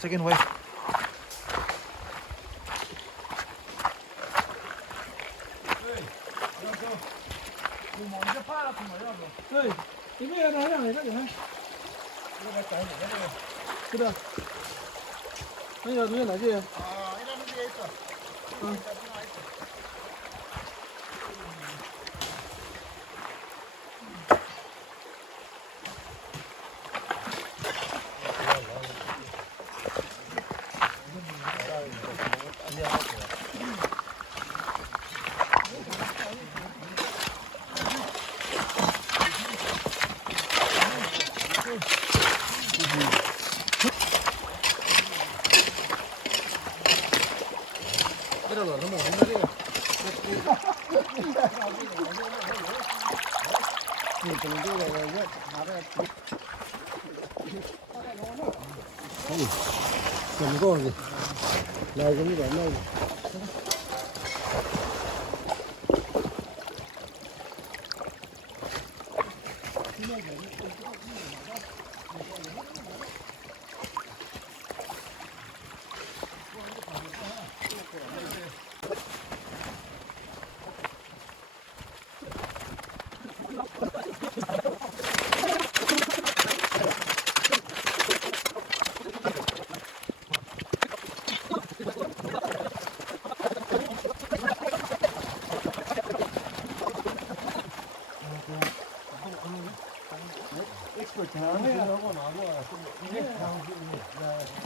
Second wave. ơi, cái bây giờ nói rằng này các bạn 그래. 아니야, 누가 나지? 이라는 게 있어. Đừng có gì. Này cũng như vậy này.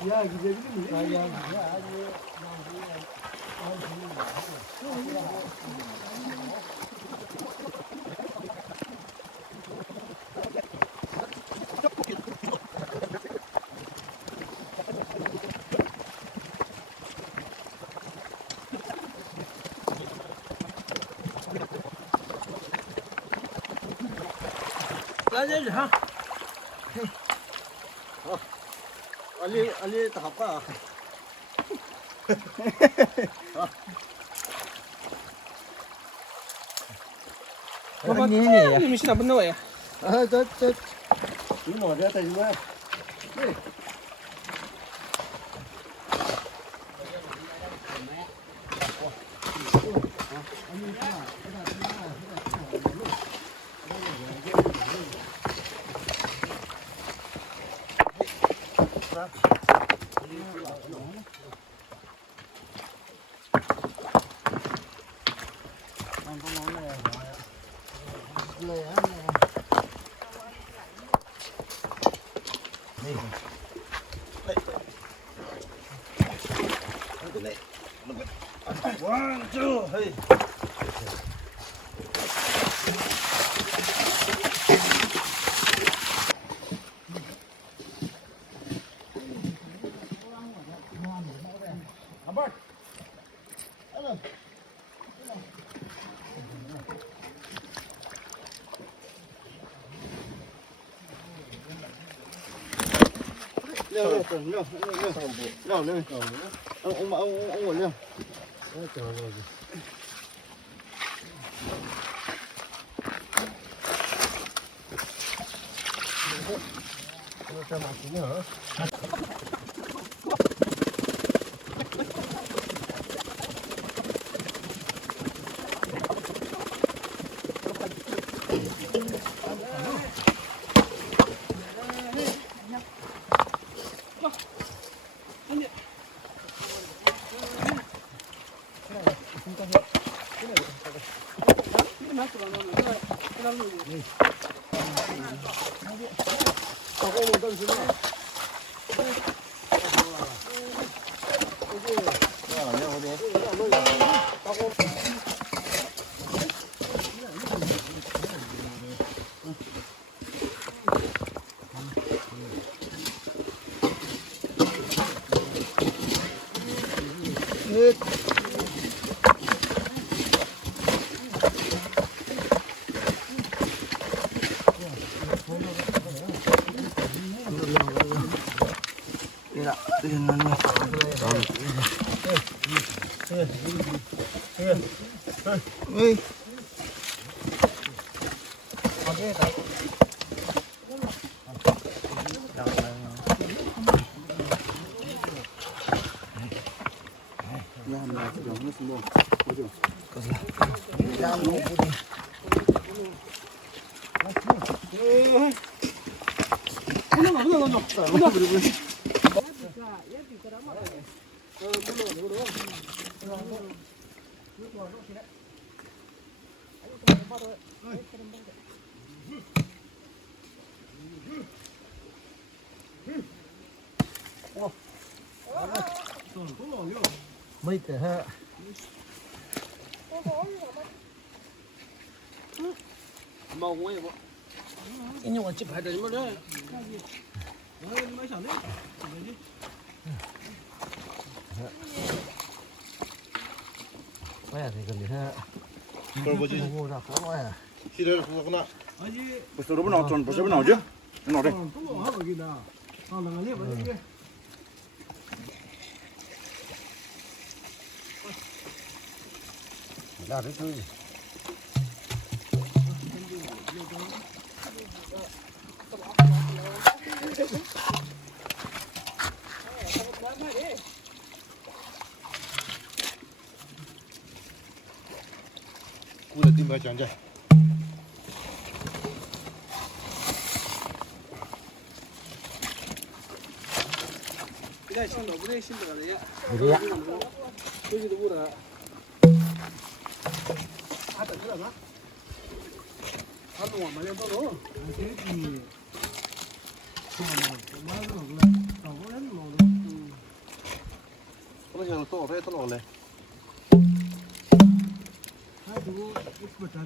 Ya gidebilir miyiz? Ya 라제지 하. Ali tak apa. Ini ya. Ini mesti nak benar ya. Ah, tet. Ini mau dia tadi mana? One, two, hey. Leo. Ông ngồi leo. Tidak, 왜? mấy cái ha mau quá vậy nhưng mà chụp hai đời mà đấy mấy sản đấy mấy thì cần gì ha 그걸 뭐지? mua ra khó nói à 기대를 보거나. 아니 벌써 여러분 나왔죠? 벌써 나오죠? 나오래. 또 하고 여기다 아 나가네 뭐지 ra đấy thôi 구대 팀 같이 앉아. 그냥 신도 무대 신도 가네 gì ạ 여기도 보라 아다 그러나 한동안 말려 떠도 돼지 그래서 또 어디 또 올래?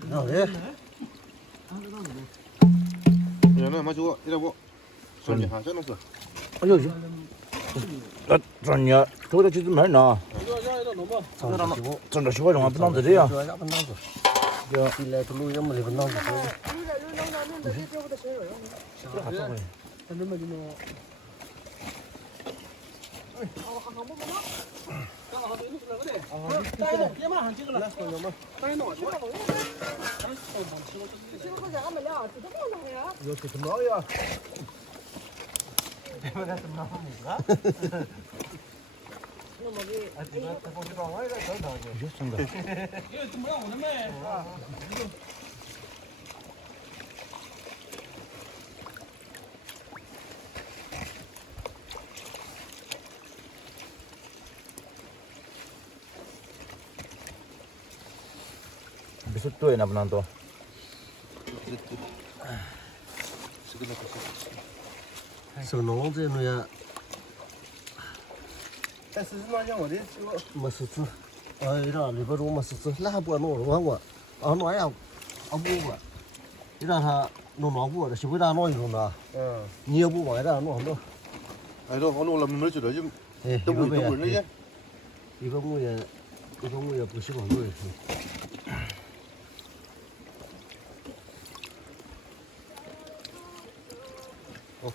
nào thế 얘는 마주고 이러고. 손이 하자 놨어. ôi giời đất rồi nhờ tôi đã chỉ tụi mấy nọ xong rồi chú đồng bên đấy à giờ thì lại tôi lui ra mà lại bên nông 이거 좀 넣어야. Besok tu yang nak penonton.手农这种呀，但是那像我的这没事吃，让里边中没事吃，那还不弄了我，弄呀，不我，让他弄过的，是不让弄一种的，你也不往这弄弄， 아이도 오늘 올라면 넣지 너 지금 哎， 더블 넣지? 一个木也不喜欢弄。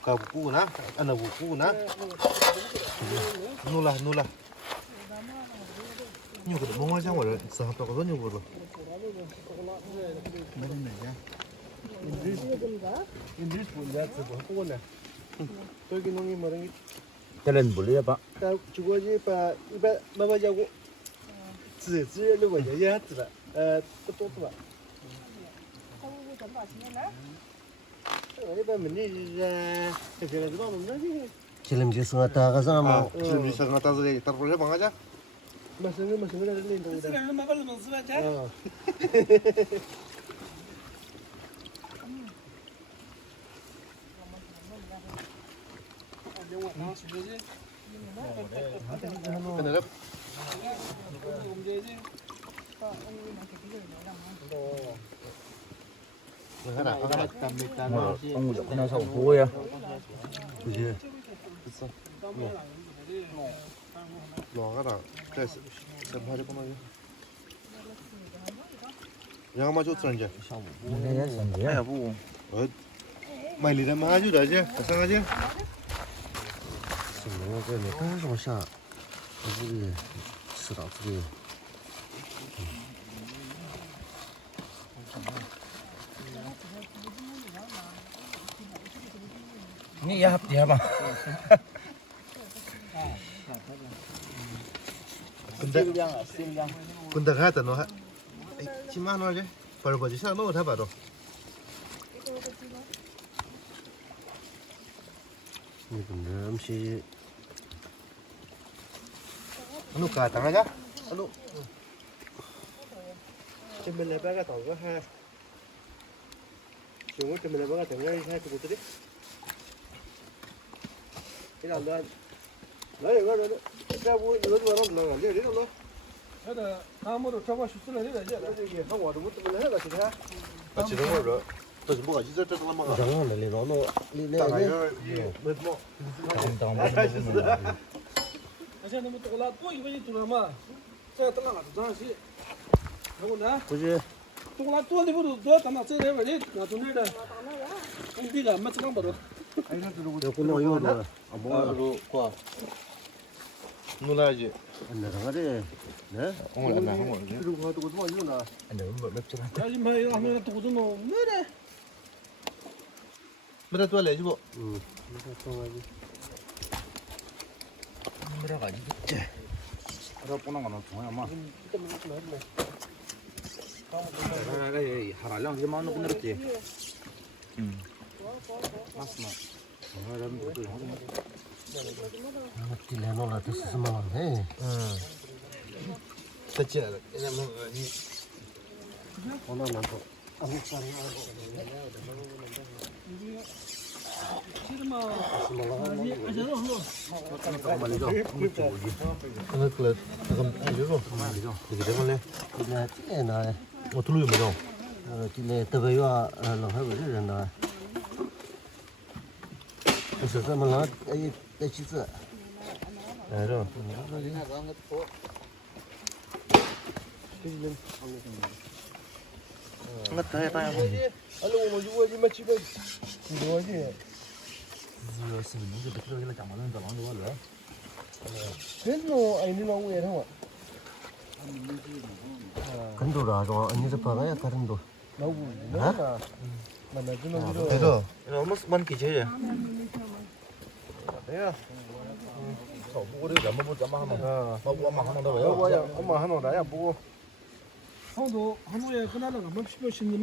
가 부구나. 안나 부구나. 놀라. 이거 몽알 장어를 사합하고 던져보러. Cho lên buổi đi bạn. ta chú gì bà giàu cũng chỉ lúc bây giờ hết rồi tốt rồi bà mình đi ra cái gì là mình nói chứ chỉ làm gì sửa ta cái sao mà 지금 이 상가 따서 따로 해 방하자. mà sửa ra lên đâu đây 쓰레기는 막을 넣으면 쓰면 근데 하나 Ông ngủ nó sầu vui à. cái gì 있어. 너가라. 그래서 선파지 보나. 양마 좋더라 이제. Đây là sản gì à? 부. mày lì làm hai chứ đấy chứ, sao cái chứ? sửa cái này khá là sao cái gì sửa cái gì นี่ยับเดี๋ยวมา 근데 가다 너 치만 원래 벌거지 사 놓어 다 봐도 이건 음식 너 가다 가자 너 trên bên này bác cái tàu có hai xuống trên bên này bác cái tàu ngay hai chục đi cái nào đây lấy được rồi cái vui nữa mà nó làm gì đấy đâu 그래도 다음으로 저거 실수를 해야 되지. 이게 하고 좀 못하면 해가 진짜 아 지금 뭐로 또 뭐가 있을 때도 한번 장난 아니래 너는 네 나가요 뭐 어제 너무 또 올라 또 이번에 또 아마 제가 떠나가 장시. 그거나 그지 또 올라 또 리버로 또 담아 저 내가 내 나중에다. 공비가 안 맞지 바로. 야 군노 이거 뭐 그리고 과 놀아야지 안 나가래 네 오늘 안 나온 거지 그리고 가도 뭐 이거 나 근데 맵지 않아. 야지 마 이거 하면 또 고도 뭐 뭐래. 뭐라 또 알려지 뭐 들어가지. 그래 보는 거는 정말 막. 하라랑 이제 많은 분들이. 맞나. 딜레노라 됐으면 해 됐지 왜냐면 오늘 나도 싫으면 아저도 말이죠. 그거 잠깐 해줘 말이죠. 되게 되겠네 딜레 딜레나 뭐 둘로 뭐죠 딜레 더베와 러하고 이러나 그래서 저만 이 대치스 알아 이거 다 해봐야 알로 뭐 주어지 마치고 주어지 이거 문제 들어가기를 잠만은 더 많이 걸려. 그래도 아니나 왜 하고 근도라도 언니들 봐가야 다른도 나오고 나나 만나주는 거 그래서 almost one kg. 야 우리 잠만 못 잠만 하면. 뭐 엄마 하는 거 여보야 엄마 하노라야 보고 형도 한우에 그날은 한번 10여 10년